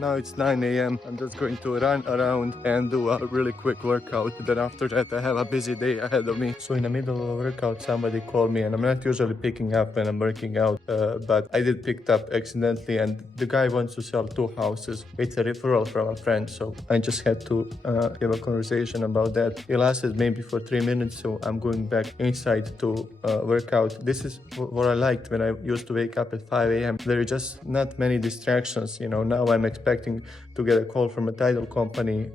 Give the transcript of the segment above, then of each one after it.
now it's 9 a.m. I'm just going to run around and do a really quick workout. Then after that, I have a busy day ahead of me. So in the middle of a workout, somebody called me, and I'm not usually picking up when I'm working out, but I did pick up accidentally, and the guy wants to sell 2 houses. It's a referral from a friend, so I just had to have a conversation about that. It lasted maybe for 3 minutes, so I'm going back inside to work out. This is what I liked when I used to wake up at 5 a.m. There are just not many distractions, you know. Now I'm expecting to get a call from a title company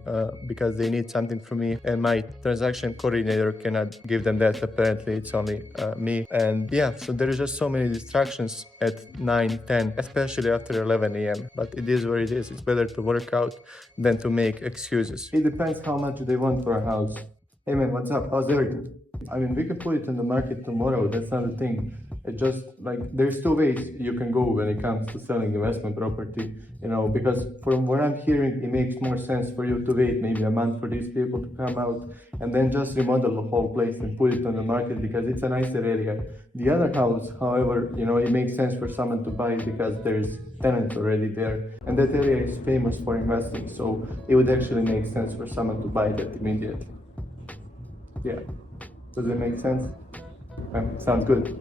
because they need something from me, and my transaction coordinator cannot give them that. Apparently it's only me. And yeah, so there is just so many distractions at 9, 10, especially after 11 a.m. But it is what it is. It's better to work out than to make excuses. It depends how much they want for a house. Hey man, what's up? How's everything? I mean, we can put it in the market tomorrow. That's not a thing. It just like there's 2 ways you can go when it comes to selling investment property, you know, because from what I'm hearing, it makes more sense for you to wait maybe a month for these people to come out and then just remodel the whole place and put it on the market because it's a nicer area. The other house, however, you know, it makes sense for someone to buy it because there's tenants already there, and that area is famous for investing, so it would actually make sense for someone to buy that immediately. Yeah. Does it make sense? Sounds good.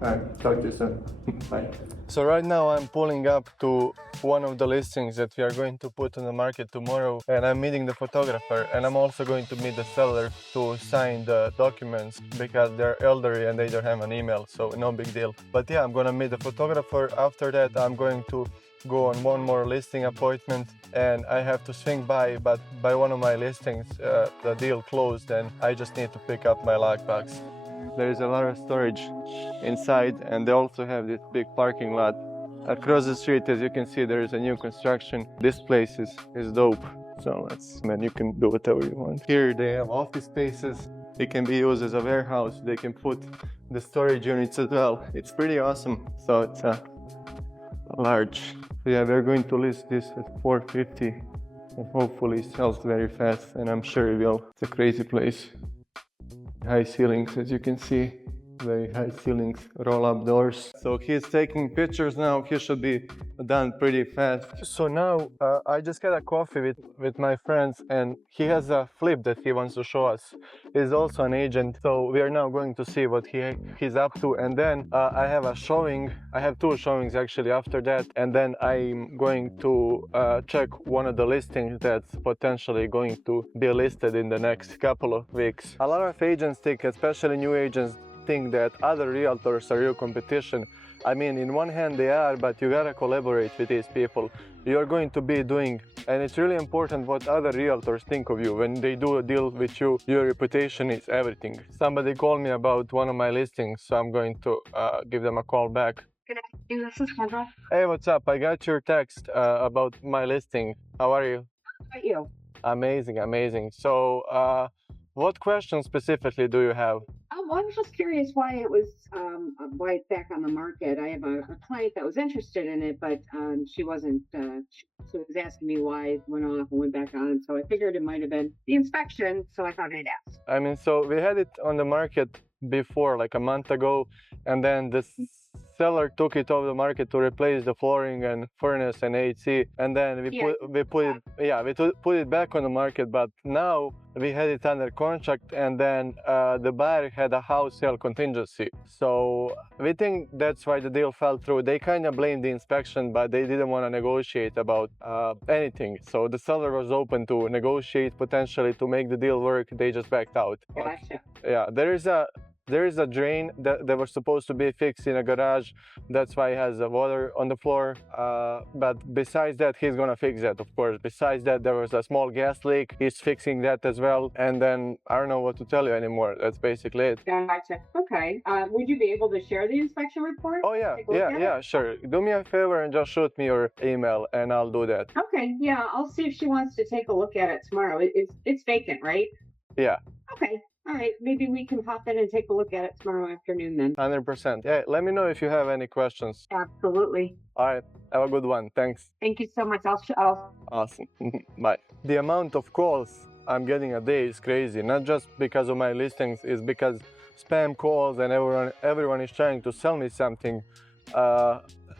Alright, talk to you soon. Bye. So right now I'm pulling up to one of the listings that we are going to put on the market tomorrow, and I'm meeting the photographer, and I'm also going to meet the seller to sign the documents because they're elderly and they don't have an email, so no big deal. But yeah, I'm gonna meet the photographer. After that, I'm going to go on one more listing appointment, and I have to swing by, but by one of my listings the deal closed and I just need to pick up my lockbox. There is a lot of storage inside, and they also have this big parking lot. Across the street, as you can see, there is a new construction. This place is dope. So man, you can do whatever you want. Here they have office spaces. It can be used as a warehouse. They can put the storage units as well. It's pretty awesome. So it's large. So yeah, we're going to list this at 450 and hopefully it sells very fast, and I'm sure it will. It's a crazy place. High ceilings, as you can see, very high ceilings, roll-up doors. So he's taking pictures now. He should be done pretty fast. So now I just had a coffee with my friends, and he has a flip that he wants to show us. He's also an agent, so we are now going to see what he's up to, and then I have a showing. I have 2 showings actually after that, and then I'm going to check one of the listings that's potentially going to be listed in the next couple of weeks. A lot of agents think, especially new agents, think that other realtors are your competition. I mean, in one hand they are, but you gotta collaborate with these people. You're going to be doing, and it's really important what other realtors think of you. When they do a deal with you, your reputation is everything. Somebody called me about one of my listings, so I'm going to give them a call back. Good afternoon, this is Kendra. Hey, what's up? I got your text about my listing. How are you? How are you? Amazing, amazing. So, what questions specifically do you have? Well, I was just curious why it was why it's back on the market. I have a client that was interested in it, but she wasn't. She was asking me why it went off and went back on. So I figured it might have been the inspection. So I thought I'd ask. I mean, so we had it on the market before, like a month ago, and then the seller took it off the market to replace the flooring and furnace and AC, and then we put it back on the market. But now we had it under contract, and then the buyer had a house sale contingency. So we think that's why the deal fell through. They kind of blamed the inspection, but they didn't want to negotiate about anything. So the seller was open to negotiate potentially to make the deal work. They just backed out. Gotcha. Yeah, there is a drain that was supposed to be fixed in a garage. That's why it has the water on the floor. But besides that, he's gonna fix that, of course. Besides that, there was a small gas leak. He's fixing that as well. And then I don't know what to tell you anymore. That's basically it. Gotcha. Okay. Would you be able to share the inspection report? Oh yeah, sure. Do me a favor and just shoot me your email, and I'll do that. Okay. Yeah, I'll see if she wants to take a look at it tomorrow. It's vacant, right? Yeah. Okay. All right, maybe we can pop in and take a look at it tomorrow afternoon then. 100%. Yeah, let me know if you have any questions. Absolutely. All right, have a good one. Thanks. Thank you so much. I'll... Awesome. Bye. The amount of calls I'm getting a day is crazy. Not just because of my listings, it's because spam calls and everyone is trying to sell me something.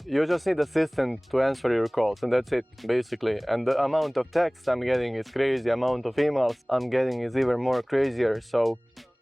You just need assistant to answer your calls, and that's it, basically. And the amount of texts I'm getting is crazy. The amount of emails I'm getting is even more crazier. So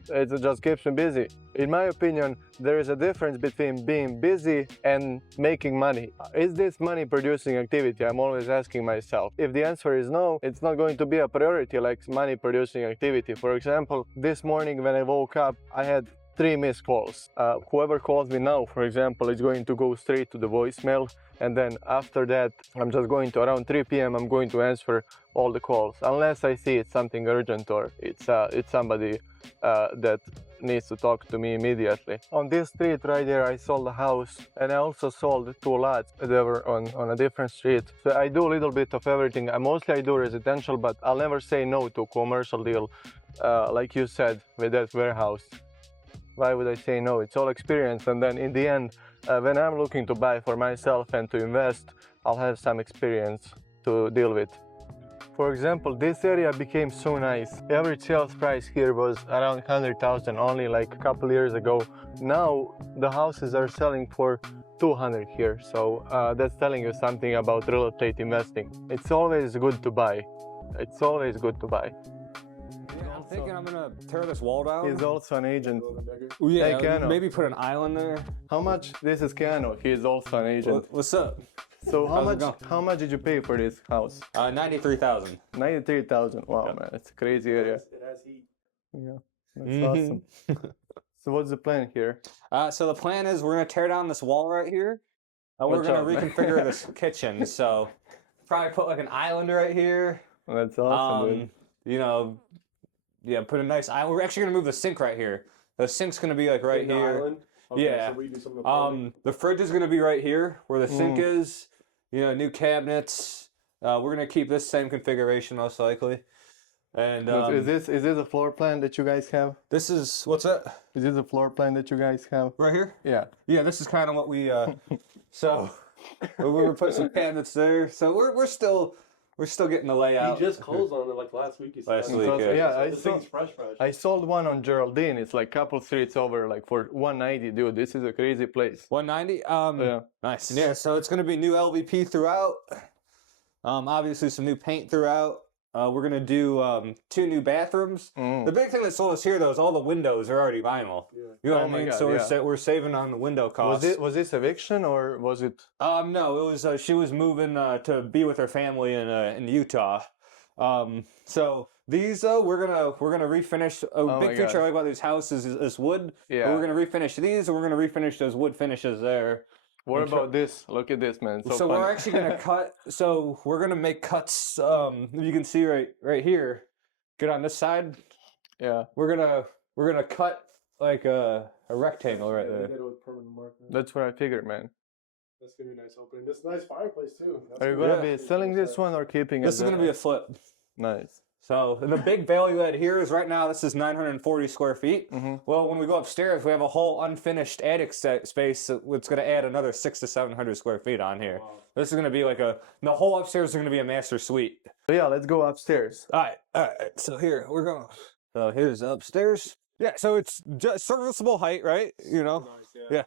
it just keeps me busy. In my opinion, there is a difference between being busy and making money. Is this money producing activity? I'm always asking myself. If the answer is no, it's not going to be a priority like money producing activity. For example, this morning when I woke up, I had 3 missed calls. Whoever calls me now, for example, is going to go straight to the voicemail, and then after that, I'm just going to, around 3 p.m., I'm going to answer all the calls, unless I see it's something urgent or it's somebody that needs to talk to me immediately. On this street right there, I sold a house, and I also sold 2 lots that were on a different street. So I do a little bit of everything. Mostly I do residential, but I'll never say no to a commercial deal, like you said, with that warehouse. Why would I say no? It's all experience, and then in the end, when I'm looking to buy for myself and to invest, I'll have some experience to deal with. For example, this area became so nice. Average sales price here was around 100,000 only like a couple years ago. Now the houses are selling for 200 here, so that's telling you something about real estate investing. It's always good to buy. It's always good to buy. I'm thinking I'm gonna tear this wall down. He's also an agent. Yeah, Hey, Keanu. maybe put an island there. How much? This is Keanu. He is also an agent. What's up? So How's it going? how much did you pay for this house? 93,000. 93,000. Wow, Yeah. man, it's a crazy area. It has heat. Yeah, that's awesome. So what's the plan here? So the plan is we're gonna tear down this wall right here. We're Watch gonna out, man. reconfigure this kitchen. So probably put like an island right here. That's awesome, dude. You know, yeah, put a nice island. We're actually gonna move the sink right here. The sink's gonna be like right In the here. island? Okay, Yeah. So we do some of the plumbing. The fridge is gonna be right here where the sink is. You know, new cabinets. We're gonna keep this same configuration most likely. And Is this a floor plan that you guys have? this is what's that? Is this a floor plan that you guys have? Right here? Yeah. Yeah, this is kind of what we. So we were putting some cabinets there. So we're still getting the layout. He just closed on it like last week. He said. Last week, So, yeah. yeah, This thing's fresh. I sold one on Geraldine. It's like couple streets over, like for 190, dude. This is a crazy place. 190. Yeah. Nice. Yeah. So it's gonna be new LVP throughout. Obviously some new paint throughout. We're gonna do 2 new bathrooms. The big thing that sold us here though is all the windows are already vinyl. Yeah. You know Oh what my I mean? God, So yeah. we're saving on the window costs. Was this eviction or was it? No, it was she was moving to be with her family in Utah. So these we're gonna refinish. A Oh my big feature God. I like about these houses is wood. Yeah. But we're gonna refinish these, and we're gonna refinish those wood finishes there. What about this? Look at this, man. So we're actually gonna cut. So we're gonna make cuts. You can see right here. Get on this side. Yeah. We're gonna cut like a rectangle right Yeah, we there. did it with permanent marker. That's what I figured, man. That's gonna be a nice opening. This nice fireplace too. That's Are you gonna gonna Yeah. be selling this one or keeping it? This is gonna be a flip. Nice. So and the big value add here is right now this is 940 square feet. Well, when we go upstairs, we have a whole unfinished attic space that's going to add another 600 to 700 square feet on here. Wow. This is going to be like the whole upstairs is going to be a master suite. So yeah, let's go upstairs. All right. So here we're going. So here's upstairs. Yeah. So it's just serviceable height, right? You know. Nice, Yeah.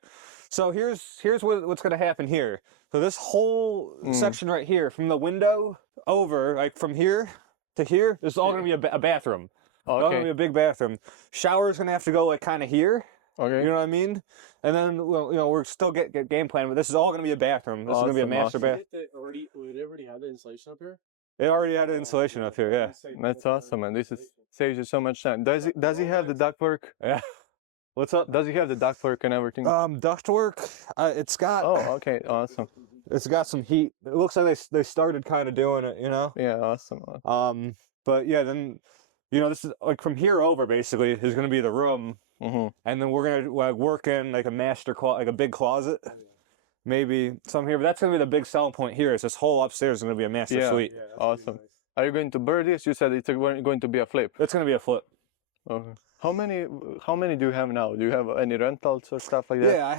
So here's what's going to happen here. So this whole section right here, from the window over, like from here to here, this is all going to be a bathroom. It's all going to be a big bathroom. Shower's going to have to go like kind of here. Okay. You know what I mean? And then, well, you know, we're still get game plan, but this is all going to be a bathroom. This is going to be a master bath. Would it already have the insulation up here? It already had insulation up here, yeah. That's awesome, man. This saves you so much time. Does he have the ductwork? Yeah. What's up? Does he have the ductwork and everything? Ductwork. It's got. Oh, okay, awesome. It's got some heat. It looks like they started kind of doing it, you know. Yeah, awesome. But yeah, then, you know, this is like from here over basically is going to be the room, and then we're gonna like work in like a like a big closet, maybe some here. But that's going to be the big selling point here. Is this whole upstairs is going to be a master suite. Yeah, that's Awesome. nice. Are you going to burn this? You said it's going to be a flip. It's going to be a flip. Okay. How many do you have now? Do you have any rentals or stuff like that? Yeah, I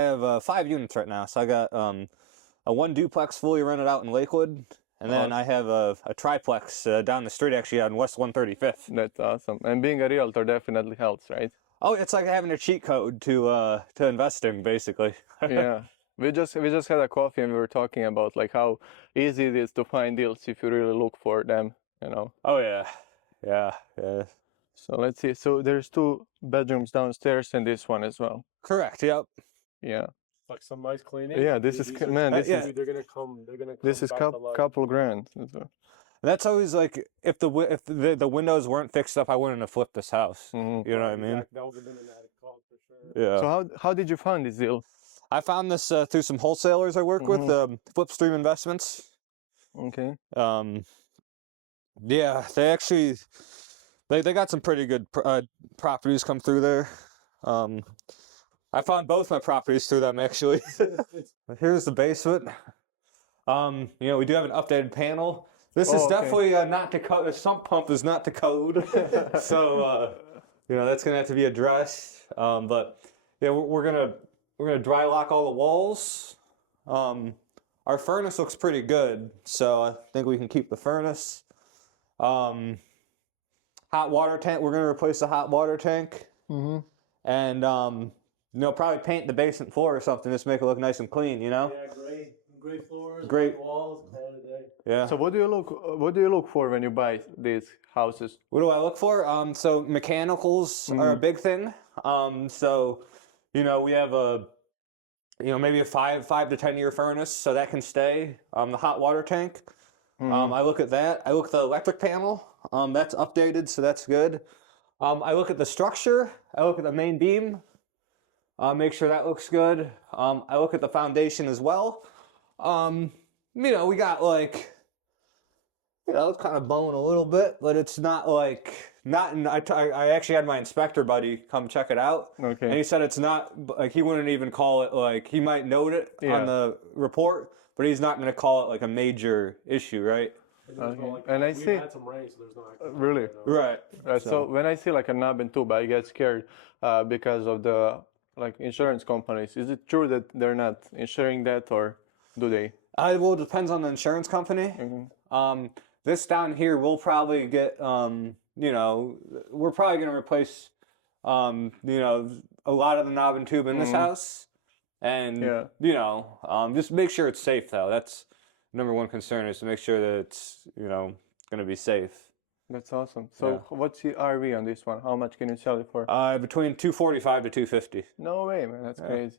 have 5 units right now. So I got a 1 duplex fully rented out in Lakewood, and then I have a triplex down the street actually on West 135th. That's awesome. And being a realtor definitely helps, right? Oh, it's like having a cheat code to investing basically. Yeah. We just had a coffee and we were talking about like how easy it is to find deals if you really look for them, you know. Oh yeah, yeah. So let's see. So there's 2 bedrooms downstairs and this one as well. Correct. Yep. Yeah. Like some nice cleaning. Yeah, this is man. This yeah. is They're gonna come. They're gonna come. this is back to life. couple grand. That's always like if the windows weren't fixed up, I wouldn't have flipped this house. Mhm. You know what I mean? That would have been an added cost for sure. Yeah. So how did you find this deal? I found this through some wholesalers I work with, Flipstream Investments. Okay. Yeah, they actually they got some pretty good properties come through there. I found both my properties through them actually. Here's the basement. You know, we do have an updated panel. This is definitely not to code. The sump pump is not to code, so you know that's gonna have to be addressed. But yeah, we're gonna dry lock all the walls. Our furnace looks pretty good, so I think we can keep the furnace. Hot water tank. We're gonna replace the hot water tank, and you know, probably paint the basement floor or something, just make it look nice and clean. You know. Yeah, gray floors, Great. white walls, call it a day. Yeah. So what do you look for when you buy these houses? What do I look for? So mechanicals are a big thing. So, you know, we have maybe a 5 to 10 year furnace, so that can stay. The hot water tank. I look at that. I look at the electric panel. That's updated, so that's good. I look at the structure. I look at the main beam. Make sure that looks good. I look at the foundation as well. You know, we got like, you know, it's kind of bone a little bit, but it's not like, I actually had my inspector buddy come check it out. Okay. And he said it's not, like, he wouldn't even call it, like, he might note it on the report, but he's not going to call it like a major issue, right? And I we see. had some rain, so there's no active Really? Right. So when I see like a knob and tube, I get scared because of the like insurance companies. Is it true that they're not insuring that, or do they? Well, it depends on the insurance company. This down here, we'll probably get, you know, we're probably going to replace, you know, a lot of the knob and tube in this house. And, you know, just make sure it's safe, though. That's number one concern, is to make sure that it's, you know, going to be safe. That's awesome. So what's the RV on this one? How much can you sell it for? Between $245 to $250. No way, man. That's crazy.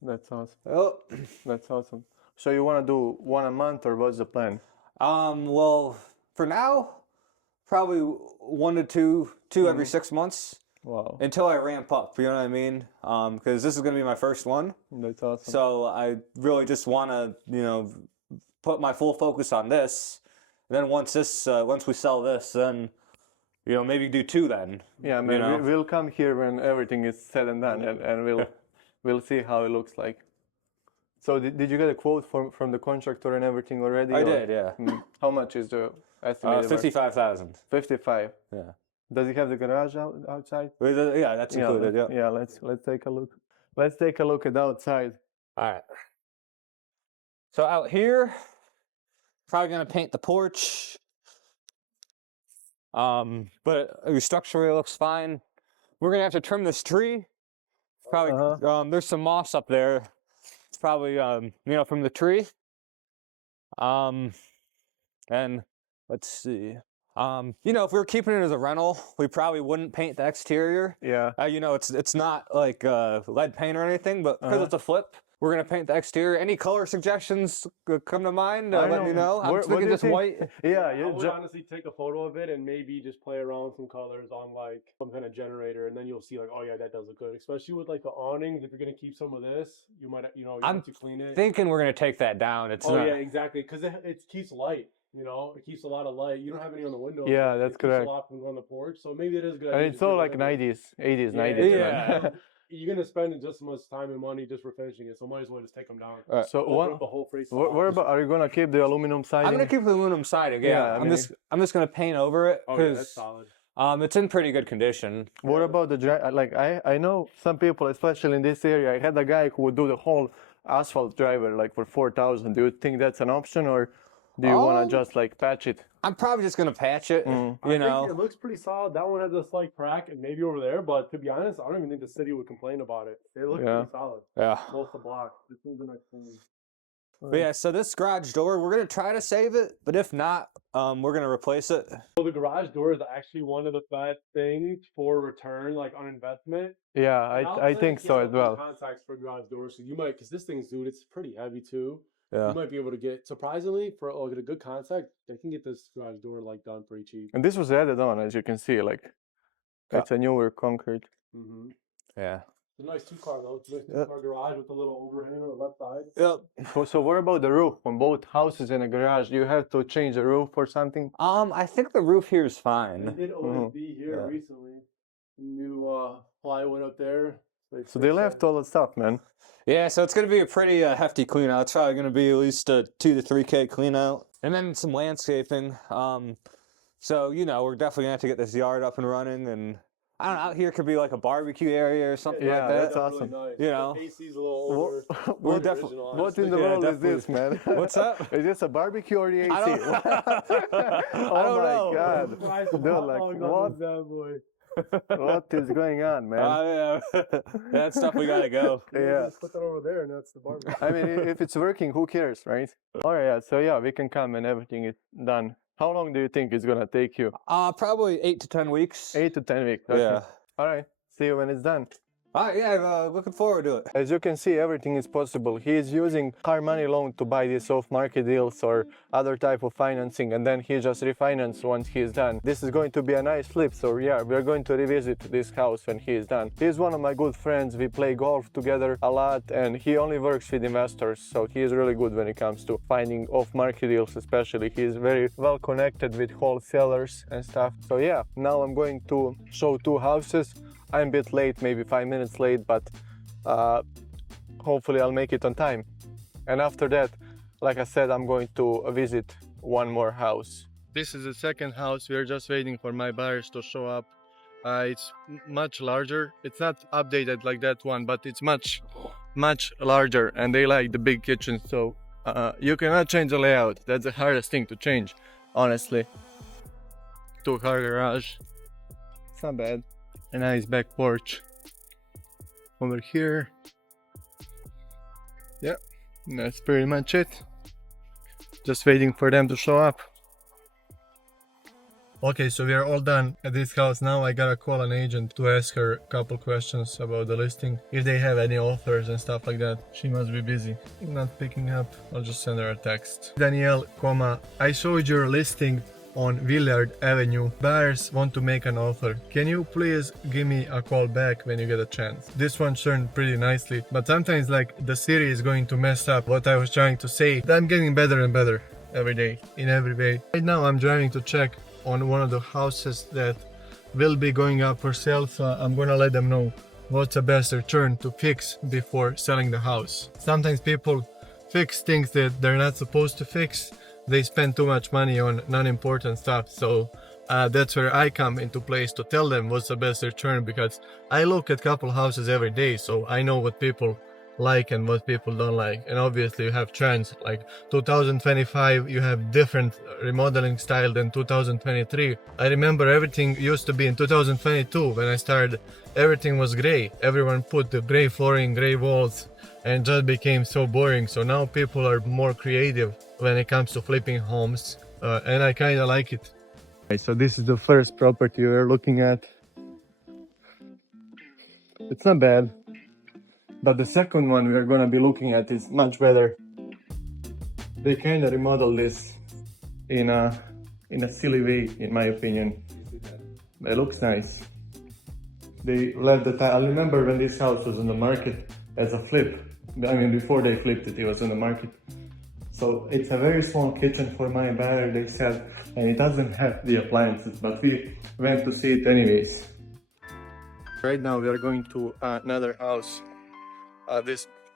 That's awesome. Oh. That's awesome. So you want to do one a month, or what's the plan? Well, for now, probably 1 to 2 every 6 months. Wow. Until I ramp up, you know what I mean? Because this is going to be my first one. That's awesome. So I really just want to, you know, put my full focus on this. And then once we sell this, then, you know, maybe do 2 then. Yeah, man. You know? We'll come here when everything is said and done, and we'll see how it looks like. So did you get a quote from the contractor and everything already? I did, yeah. How much is the estimated? $55,000. 55. Yeah. Does he have the garage outside? Yeah, that's included. Yeah. Yeah. Let's take a look. Let's take a look at the outside. All right. So out here, probably gonna paint the porch. But structurally looks fine. We're gonna have to trim this tree. Probably there's some moss up there. It's probably you know, from the tree. And let's see. You know, if we were keeping it as a rental, we probably wouldn't paint the exterior. Yeah. You know, it's not like lead paint or anything, but because it's a flip, we're gonna paint the exterior. Any color suggestions come to mind? Let me know. I'm thinking just white. Yeah, I would honestly take a photo of it and maybe just play around with some colors on like some kind of generator, and then you'll see like, oh yeah, that does look good. Especially with like the awnings. If you're gonna keep some of this, you might, you know, you have to clean it. Thinking we're gonna take that down. It's not... yeah, exactly, because it keeps light. You know, it keeps a lot of light. You don't have any on the window. Yeah, that's correct. A lot on the porch, so maybe it is good. And it's all like 90s, 80s, 90s. Yeah. You're gonna spend just as much time and money just for finishing it, so might as well just take them down. So open up the whole face. Where about? Are you gonna keep the aluminum siding? I'm gonna keep the aluminum siding. Yeah, I'm just gonna paint over it Oh, yeah, that's solid. It's in pretty good condition. What about the like? I know some people, especially in this area. I had a guy who would do the whole asphalt driver like for 4,000. Do you think that's an option, or Do you want to just like patch it? I'm probably just gonna patch it. I You think know. it looks pretty solid. That one has a slight crack, and maybe over there. But to be honest, I don't even think the city would complain about it. They look pretty solid. Yeah. Both the block. This one's a nice thing. But yeah, so this garage door, we're gonna try to save it, but if not, we're gonna replace it. So the garage door is actually one of the best things for return, like on investment. Yeah, I think so as well. Contacts for garage doors, so you might, because this thing's, dude, it's pretty heavy too. Yeah. You might be able to get, surprisingly, for like a good contact, they can get this garage door like done pretty cheap. And this was added on, as you can see, like it's a newer concrete. Mm-hmm. Yeah. It's a nice two-car though. It's a nice two-car garage with a little overhang on the left side. Yep. So what about the roof? On both houses and a garage, do you have to change the roof or something? I think the roof here is They fine. did OSB here recently. New plywood up there. So they left all the stuff, man. Yeah, so it's gonna be a pretty hefty clean out. It's probably gonna be at least a 2 to 3K clean out, and then some landscaping. So you know, we're definitely gonna have to get this yard up and running, and I don't know, out here could be like a barbecue area or something like that. That's awesome. Really nice. You know, the AC's a little older. we'll definitely. What in the world is this, man? What's up? Is this a barbecue or the AC? I don't, Oh I don't my know. God. Dude, like, what is going on, man? Yeah. That's stuff we gotta go. Yeah. Just put that over there, and that's the barbecue. I mean, if it's working, who cares, right? All right, yeah. So yeah, we can come and everything is done. How long do you think it's gonna take you? Probably 8 to 10 weeks. 8 to 10 weeks. Okay. Yeah. All right. See you when it's done. Yeah, looking forward to it. As you can see, everything is possible. He is using car money loan to buy these off-market deals or other type of financing, and then he just refinance once he is done. This is going to be a nice flip, so yeah, we're going to revisit this house when he is done. He is one of my good friends. We play golf together a lot, and he only works with investors, so he is really good when it comes to finding off-market deals, especially. He is very well connected with wholesalers and stuff. So yeah, now I'm going to show 2 houses. I'm a bit late, maybe 5 minutes late, but hopefully I'll make it on time. And after that, like I said, I'm going to visit one more house. This is the second house. We're just waiting for my buyers to show up. It's much larger. It's not updated like that one, but it's much larger, and they like the big kitchen. So you cannot change the layout. That's the hardest thing to change, honestly. 2-car garage. It's not bad. A nice back porch over here. Yeah, that's pretty much it. Just waiting for them to show up. Okay, so we are all done at this house. Now I gotta call an agent to ask her a couple questions about the listing, if they have any offers and stuff like that. She must be busy. Not picking up. I'll just send her a text. Danielle, I showed your listing on Willard Avenue. Buyers want to make an offer. Can you please give me a call back when you get a chance? This one turned pretty nicely, but sometimes like the city is going to mess up what I was trying to say. I'm getting better and better every day, in every way. Right now I'm driving to check on one of the houses that will be going up for sale, so I'm gonna let them know what's the best return to fix before selling the house. Sometimes people fix things that they're not supposed to fix. They spend too much money on non-important stuff, so that's where I come into place to tell them what's the best return, because I look at couple houses every day, so I know what people like and what people don't like. And obviously you have trends, like 2025 you have different remodeling style than 2023. I remember everything used to be in 2022 when I started, everything was gray. Everyone put the gray flooring, gray walls, and just became so boring. So now people are more creative when it comes to flipping homes, and I kind of like it. Okay, so this is the first property we're looking at. It's not bad, but the second one we're gonna be looking at is much better. They kind of remodeled this in a silly way, in my opinion. It looks nice. They left the I remember when this house was on the market as a flip. I mean, before they flipped it, it was on the market. So it's a very small kitchen for my buyer, they said, and it doesn't have the appliances, but we went to see it anyways. Right now we are going to another house.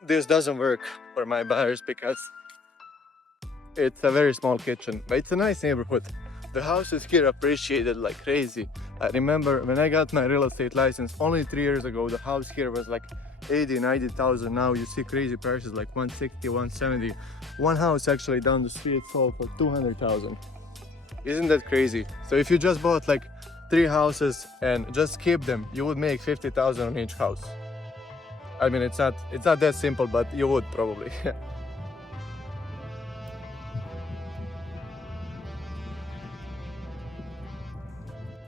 This doesn't work for my buyers because it's a very small kitchen, but it's a nice neighborhood. The houses here appreciated like crazy. I remember when I got my real estate license only 3 years ago, the house here was like 80, 90,000. Now you see crazy prices like 160, 170. One house actually down the street sold for 200,000. Isn't that crazy? So if you just bought like 3 houses and just keep them, you would make 50,000 on each house. I mean, it's not that simple, but you would probably.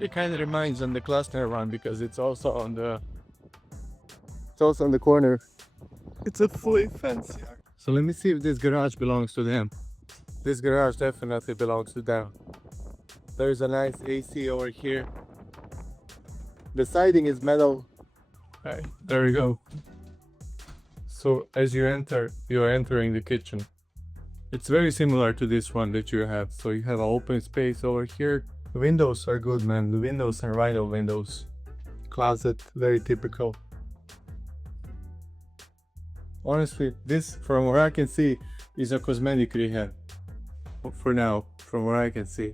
It kind of reminds on the cluster one because it's also on the corner. It's a fully fenced yard. So let me see if this garage belongs to them. This garage definitely belongs to them. There's a nice AC over here. The siding is metal. Right, there we go. So as you enter, you are entering the kitchen. It's very similar to this one that you have. So you have an open space over here. The windows are good, man. The windows are vinyl windows. Closet, very typical. Honestly, this, from what I can see, is a cosmetic rehab. For now, from what I can see.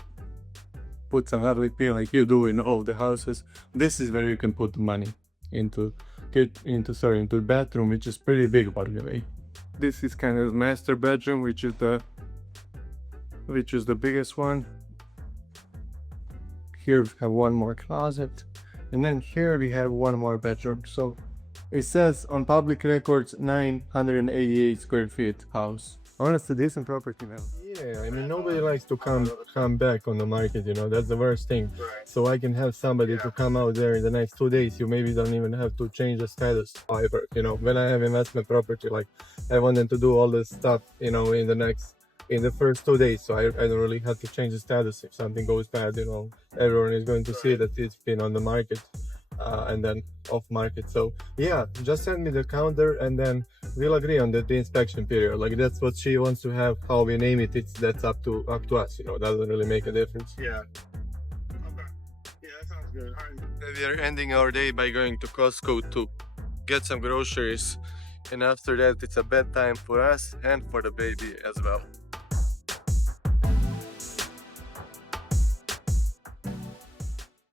Put some ugly paint like you do in all the houses. This is where you can put the money into the bathroom, which is pretty big, by the way. This is kind of the master bedroom, which is the biggest one. Here we have one more closet, and then here we have one more bedroom. So it says on public records 988 square feet house. Honestly, decent property now. Yeah, I mean, nobody likes to come back on the market, you know, that's the worst thing. So I can have somebody to come out there in the next 2 days. You maybe don't even have to change the status. However, you know, when I have investment property, like I want them to do all this stuff, you know, in the first 2 days. So I don't really have to change the status. If something goes bad, you know, everyone is going to see that it's been on the market. And then off market. So yeah, just send me the counter and then we'll agree on the inspection period. Like that's what she wants to have. How we name it, that's up to us. You know, doesn't really make a difference. Yeah. Okay. Yeah, that sounds good. We are ending our day by going to Costco to get some groceries, and after that it's a bedtime for us and for the baby as well.